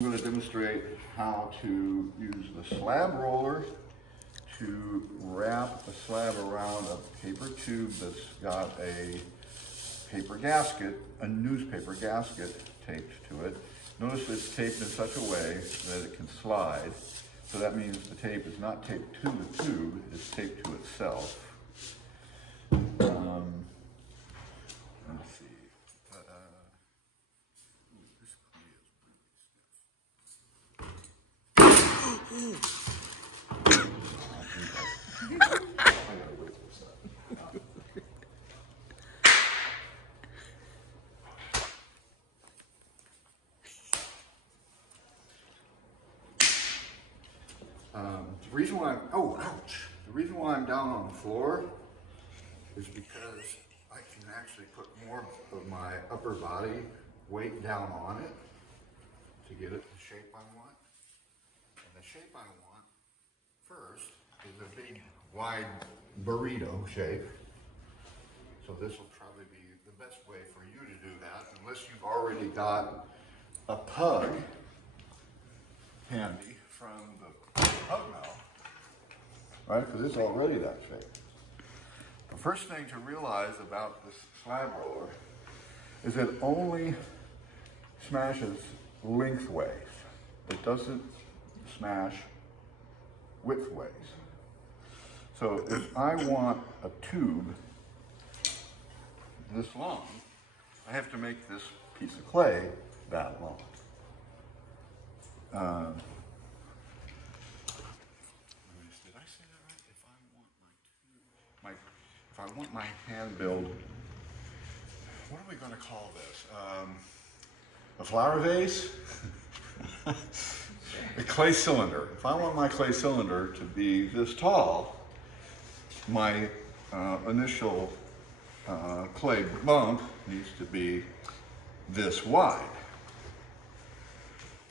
I'm going to demonstrate how to use the slab roller to wrap a slab around a paper tube that's got a paper gasket, a newspaper gasket taped to it. Notice it's taped in such a way that it can slide. So that means the tape is not taped to the tube, it's taped to itself. Let's see. This clay is really stiff. I gotta wait for a second. The reason why The reason why I'm down on the floor is because I can actually put more of my upper body weight down on it to get it the shape I want. And the shape I want first is a big, wide burrito shape. So this will probably be the best way for you to do that, unless you've already got a pug handy from the pug mill, right? Because it's already that shape. The first thing to realize about this slab roller is it only smashes lengthways. It doesn't smash widthways. So if I want a tube this long, I have to make this piece of clay that long. Did I say that right? If I want my hand build, what are we going to call this? A flower vase? A clay cylinder. If I want my clay cylinder to be this tall, my initial clay bump needs to be this wide.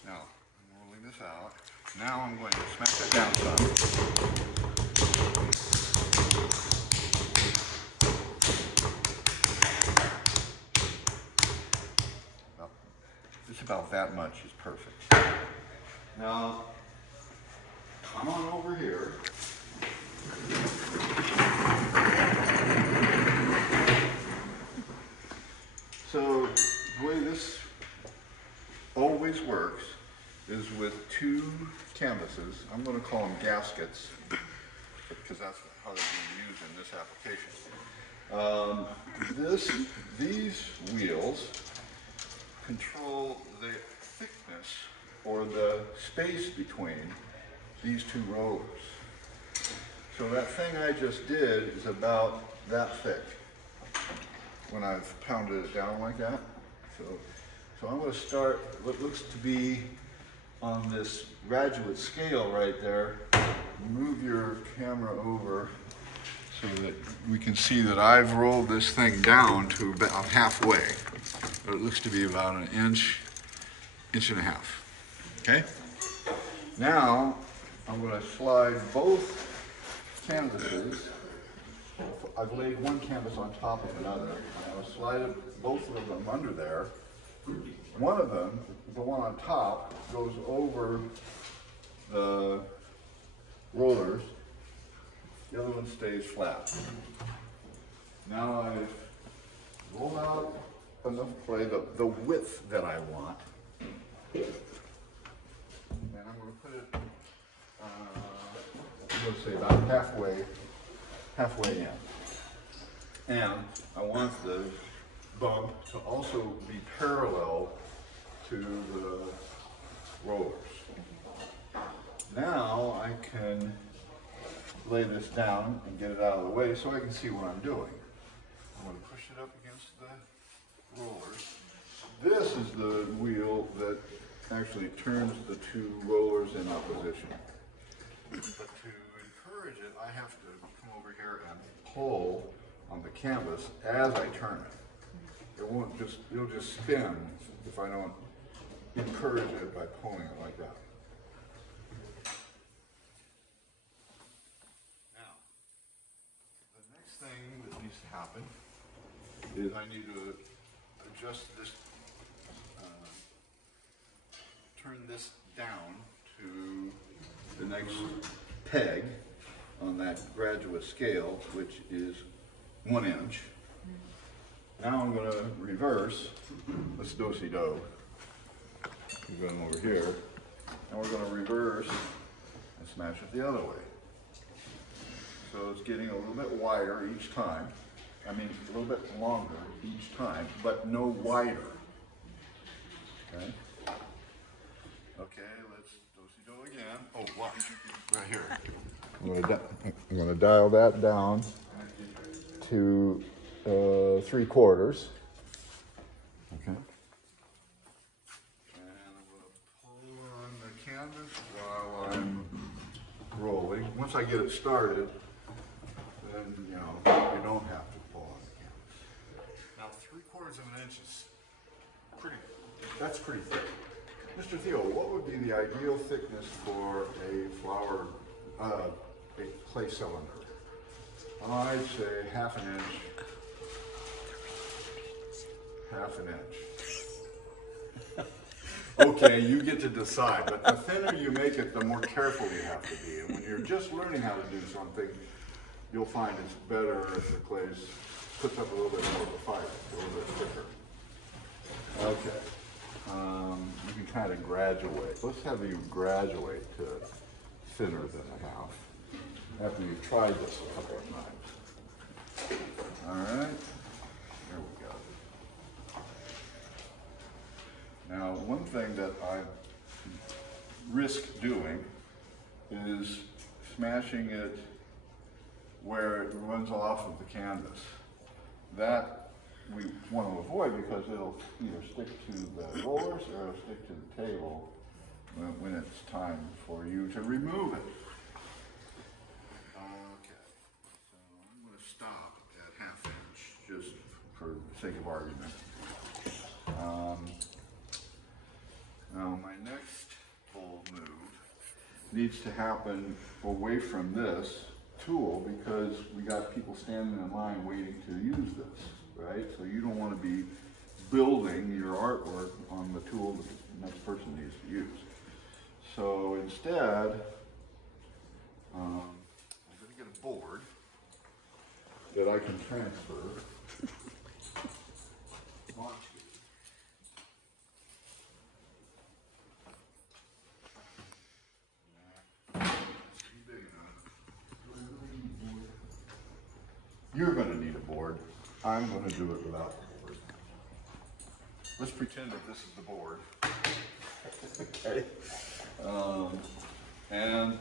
Now, I'm rolling this out. Now I'm going to smash it down some. Just about that much is perfect. Now, come on over here. So the way this always works is with two canvases. I'm going to call them gaskets because that's how they're being used in this application. These wheels control the thickness or the space between these two rollers. So that thing I just did is about that thick when I've pounded it down like that. So I'm going to start what looks to be on this graduate scale right there. Move your camera over so that we can see that I've rolled this thing down to about halfway. But it looks to be about an inch, inch and a half. Okay? Now I'm going to slide both canvases. I've laid one canvas on top of another. I'm going to slide both of them under there. One of them, the one on top, goes over the rollers. The other one stays flat. Now I've rolled out enough clay, the width that I want. And I'm going to put it, I'm going to say about halfway in. And I want the bump to also be parallel to the rollers. Now I can lay this down and get it out of the way so I can see what I'm doing. I'm going to push it up against the rollers. This is the wheel that actually turns the two rollers in opposition. But to encourage it, I have to come over here and pull on the canvas as I turn it. It'll just spin if I don't encourage it by pulling it like that. Now, the next thing that needs to happen is I need to adjust this turn this down to the next peg on that graduate scale, which is 1 inch. Now I'm going to reverse. Let's do-si-do. We're going over here, and we're going to reverse and smash it the other way. So it's getting a little bit wider each time. I mean, a little bit longer each time, but no wider. Okay? Okay, let's do-si-do again. Oh, watch. Right here. I'm going to dial that down to 3/4. Okay. And I'm going to pull on the canvas while I'm rolling. Once I get it started, then you don't have to pull on the canvas. Now 3/4 of an inch is that's pretty thick. Mr. Thiel, what would be the ideal thickness for a flower, a clay cylinder? I'd say half an inch. Half an inch. Okay, you get to decide, but the thinner you make it, the more careful you have to be. And when you're just learning how to do something, you'll find it's better if the clay puts up a little bit more of a fight, a little bit thicker. Okay. You can kind of graduate. Let's have you graduate to thinner than a half after you've tried this a couple of times. All right. There we go. Now, one thing that I risk doing is smashing it where it runs off of the canvas. That we want to avoid because it'll either stick to the rollers or it'll stick to the table when it's time for you to remove it. Okay, so I'm going to stop at half inch just for the sake of argument. Now my next bold move needs to happen away from this tool because we got people standing in line waiting to use this, right? So you don't want to be building your artwork on the tool that the next person needs to use. So instead, I'm going to get a board that I can transfer onto. You're going to need a board. I'm going to do it without the board. Let's pretend that this is the board. Okay. And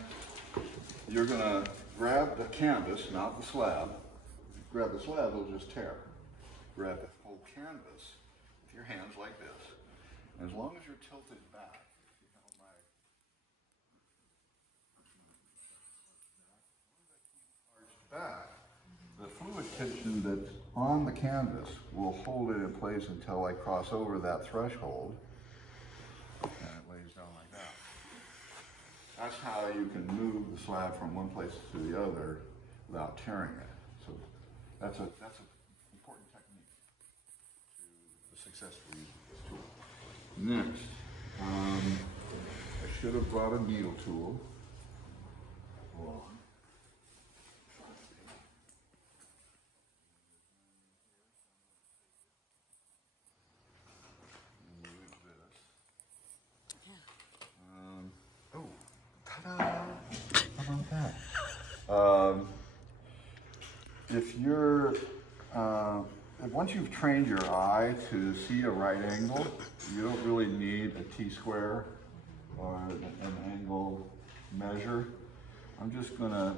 you're going to grab the canvas, not the slab. Grab the slab, it'll just tear. Grab the whole canvas with your hands like this. And as long as you're tilted back, back, the fluid tension that's on the canvas will hold it in place until I cross over that threshold, and it lays down like that. That's how you can move the slab from one place to the other without tearing it. So that's an important technique to successfully use this tool. Next, I should have brought a needle tool along. If you're, once you've trained your eye to see a right angle, you don't really need a T-square or an angle measure. I'm just gonna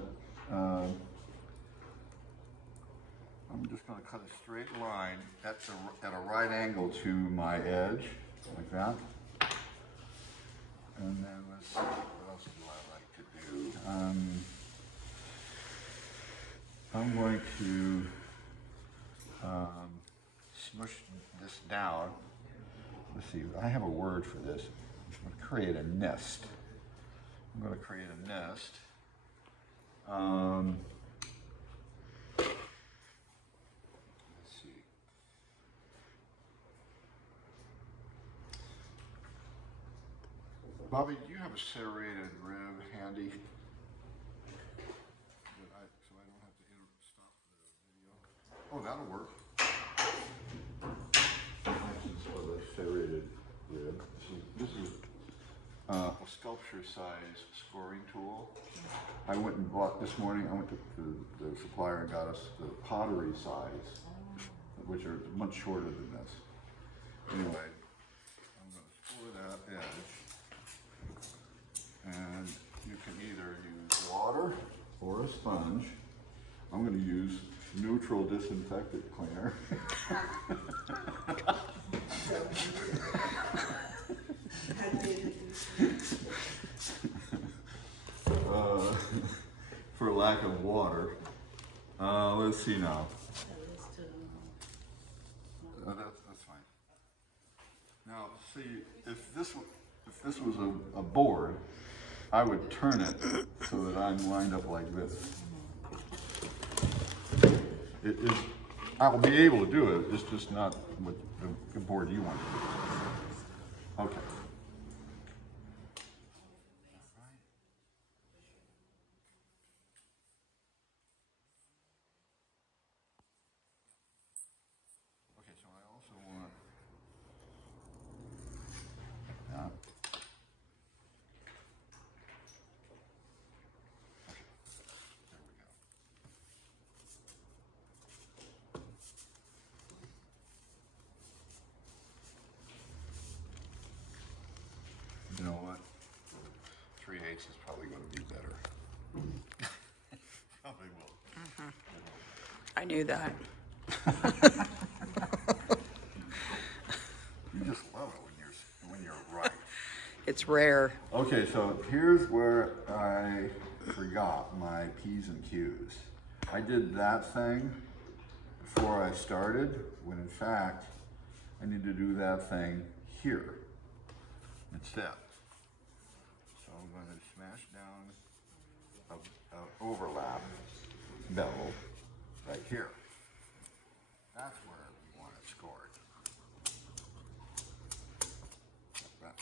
cut a straight line at a right angle to my edge, like that. And then let's see, what else do I like to do? I'm going to smush this down. Let's see, I have a word for this. I'm going to create a nest. I'm going to create a nest. Let's see. Bobby, do you have a serrated rib handy? So I don't have to stop the video. Oh, that'll work. This is for the serrated rib. This is a sculpture size scoring tool. I went and bought this morning. I went to the supplier and got us the pottery size, which are much shorter than this. Anyway, I'm going to score that edge, and you can either use water or a sponge. I'm going to use neutral disinfectant cleaner. For lack of water. Let's see now. That's fine. Now, see, if this was a board, I would turn it so that I'm lined up like this. It is. I'll be able to do it. It's just not what the board you want to do. Okay. Okay, so I also want that. Okay, there we go. You know what? 3/8 is probably going to be better. Probably will. Mm-hmm. I knew that. You just love it when you're right. It's rare. Okay, so here's where I forgot my P's and Q's. I did that thing before I started, when in fact I need to do that thing here instead. So I'm going to smash down an overlap bevel right here. That's where we want it scored. Like that.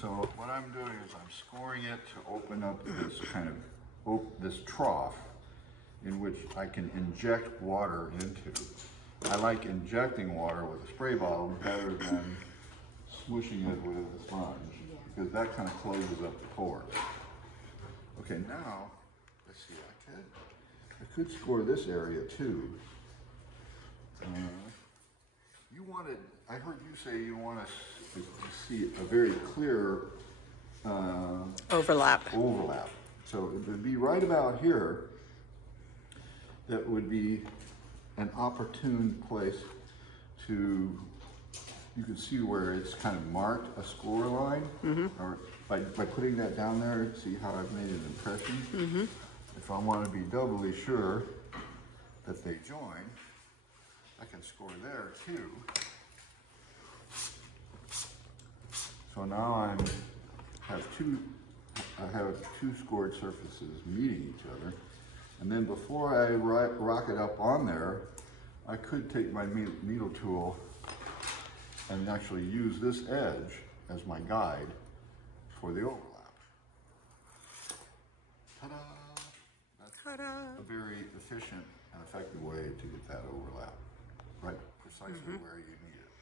So what I'm doing is I'm scoring it to open up this kind of this trough in which I can inject water into. I like injecting water with a spray bottle better than smooshing it with a sponge, because that kind of closes up the pores. Okay, now, let's see, I could score this area too. You wanted, I heard you say you want us to see a very clear Overlap. So it would be right about here. That would be an opportune place to, you can see where it's kind of marked a score line, or by putting that down there, see how I've made an impression. If I want to be doubly sure that they join, I can score there too. So now I have two scored surfaces meeting each other. And then before I rock it up on there, I could take my needle tool and actually use this edge as my guide for the overlap. Ta-da! That's a very efficient and effective way to get that overlap, right precisely where you need it.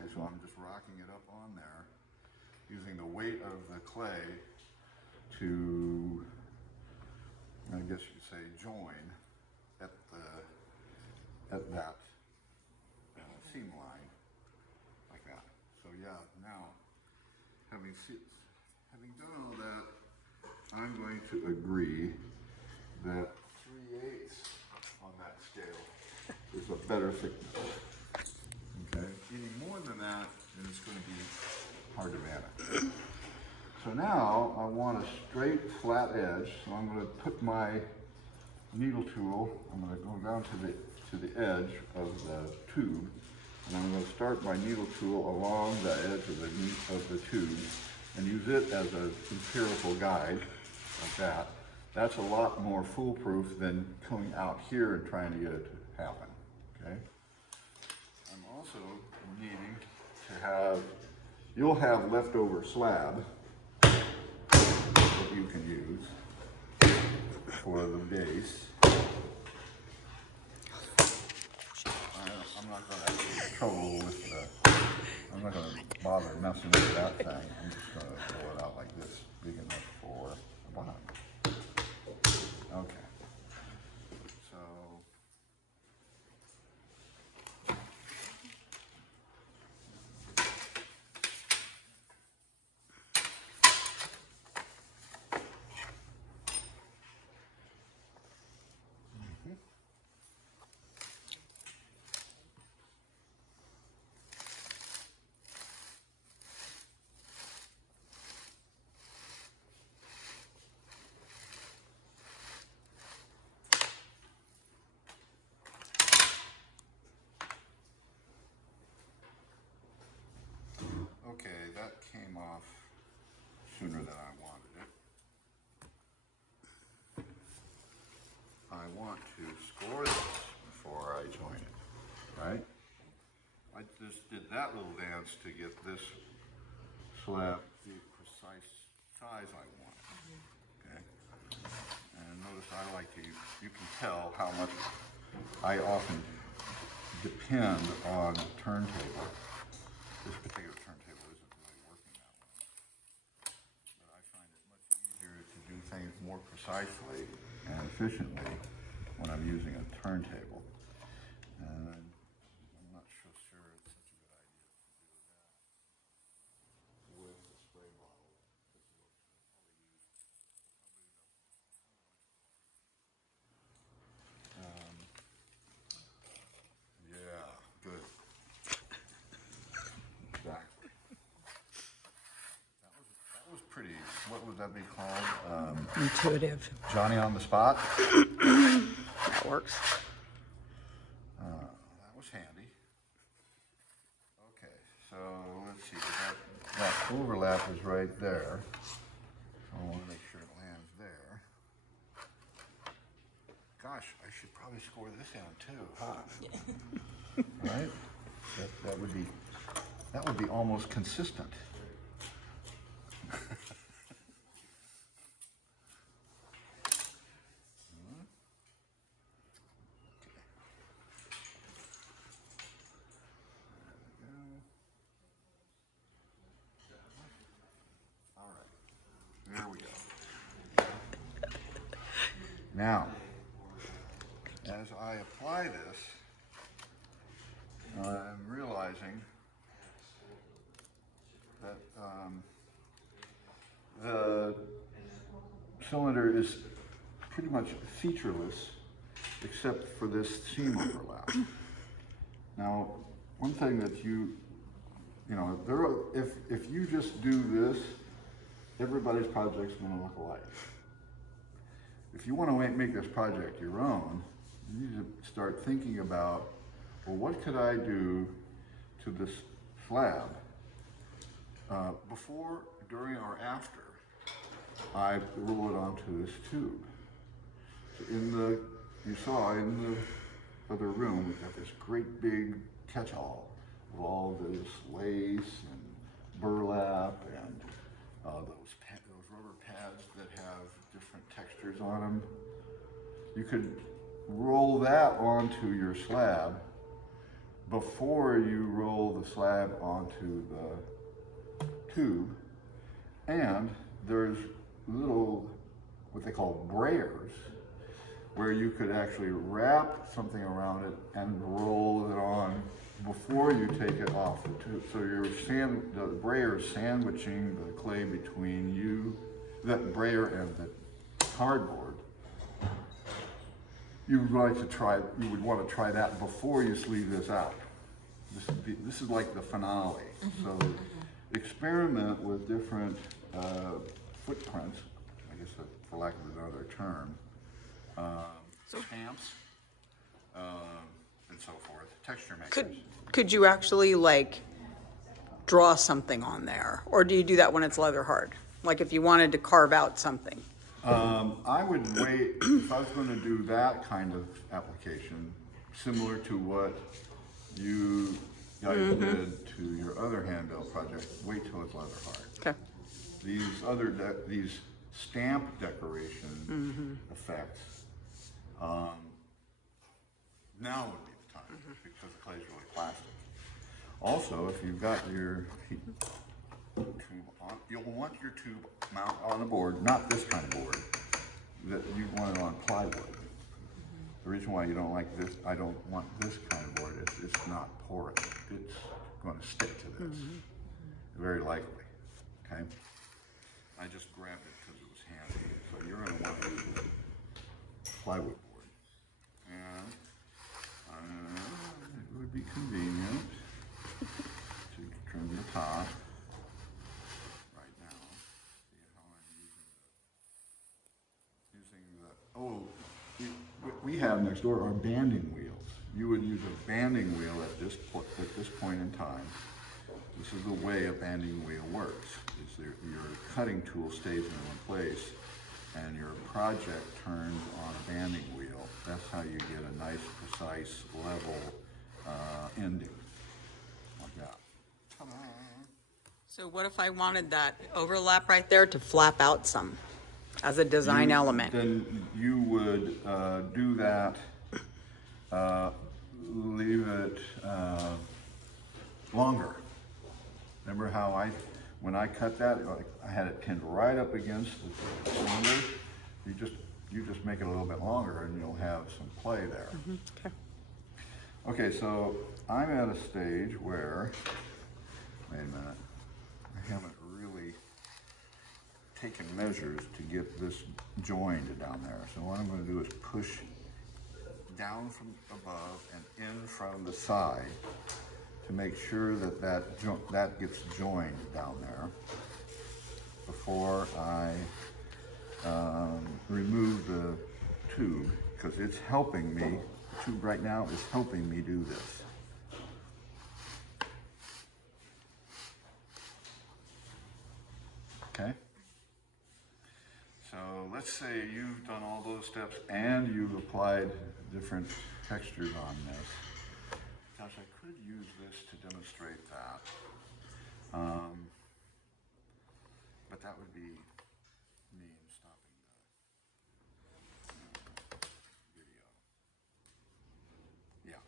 Okay, so I'm just rocking it up on there, using the weight of the clay to, I guess you could say, join at that seam line, like that. So yeah, now, having done all that, I'm going to agree that 3/8 on that scale is a better thickness. Okay, any more than that, then it's going to be hard to manage. So now I want a straight flat edge, so I'm going to put my needle tool, I'm going to go down to the edge of the tube, and I'm going to start my needle tool along the edge of the tube and use it as an empirical guide, like that. That's a lot more foolproof than coming out here and trying to get it to happen. you'll have leftover slab that you can use for the base. I'm not going to have trouble with I'm not going to bother messing with that thing. I'm just going to pull it out like this, big enough for the bottom. Okay. So, okay, that came off sooner than I wanted it. I want to score this before I join it, right? I just did that little dance to get this slab the precise size I want, okay? And notice I like to, you can tell how much I often depend on the turntable. This particular turntable isn't really working that well, but I find it much easier to do things more precisely and efficiently when I'm using a turntable. And I'm not so sure it's such a good idea to do that with the spray bottle. Yeah, good. Exactly. That was pretty, what would that be called? Intuitive. Johnny on the spot? That works. That was handy. Okay, so let's see, that overlap is right there. So I want to make sure it lands there. Gosh, I should probably score this down too, huh? Right? That would be almost consistent. All right, there we go. Now, as I apply this, I'm realizing that the cylinder is pretty much featureless except for this seam overlap. Now, one thing that if you just do this, everybody's project's going to look alike. If you want to make this project your own, you need to start thinking about, well, what could I do to this slab before, during, or after I roll it onto this tube. So you saw in the other room, we've got this great big catch-all of all this lace and burlap and those rubber pads that have different textures on them. You could roll that onto your slab before you roll the slab onto the tube. And there's little, what they call brayers, where you could actually wrap something around it and roll it on before you take it off the tube. So the brayer is sandwiching the clay between you, that brayer and the cardboard. You would want to try that before you sleeve this out. This is like the finale. So experiment with different footprints, I guess for lack of another term, stamps, and so forth, texture makers. Could you actually like draw something on there, or do you do that when it's leather hard? Like if you wanted to carve out something. I would wait, if I was going to do that kind of application, similar to what you guys did to your other handbill project, wait till it's leather hard. Okay. These stamp decoration effects, now would be the time because the clay is really plastic. Also, if you've got your heat tube on, you'll want your tube mount on the board, not this kind of board, that you want it on plywood. The reason why you don't like this, I don't want this kind of board, it's not porous. It's going to stick to this, very likely, okay? I just grabbed it because it was handy. So you're going to want to use a plywood board. And it would be convenient to trim the top right now. See how I'm using we have next door are banding wheels. You would use a banding wheel at this point in time. This is the way a banding wheel works. Your cutting tool stays in one place and your project turns on a banding wheel. That's how you get a nice, precise, level ending, like that. Ta-da. So what if I wanted that overlap right there to flap out some as a design element? Then you would do that, leave it longer. Remember how when I cut that, I had it pinned right up against the cylinder. You just make it a little bit longer and you'll have some play there. Okay. Okay, so I'm at a stage where, wait a minute, I haven't really taken measures to get this joined down there. So what I'm going to do is push down from above and in from the side to make sure that gets joined down there before I remove the tube, because it's helping me. The tube right now is helping me do this. Okay? So let's say you've done all those steps and you've applied different textures on this. Gosh, I could use this to demonstrate that. But that would be me stopping the video. Yeah.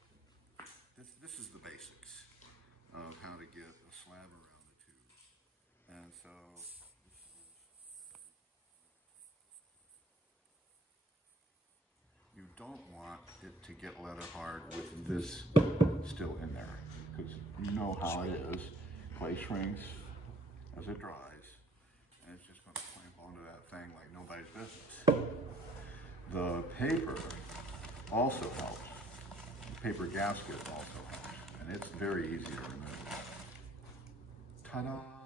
This is the basics of how to get a slab around the tube. And so you don't want it to get leather hard with this still in there, because you know how it is. Clay shrinks as it dries, and it's just going to clamp onto that thing like nobody's business. The paper also helps. The paper gasket also helps, and it's very easy to remove. Ta-da!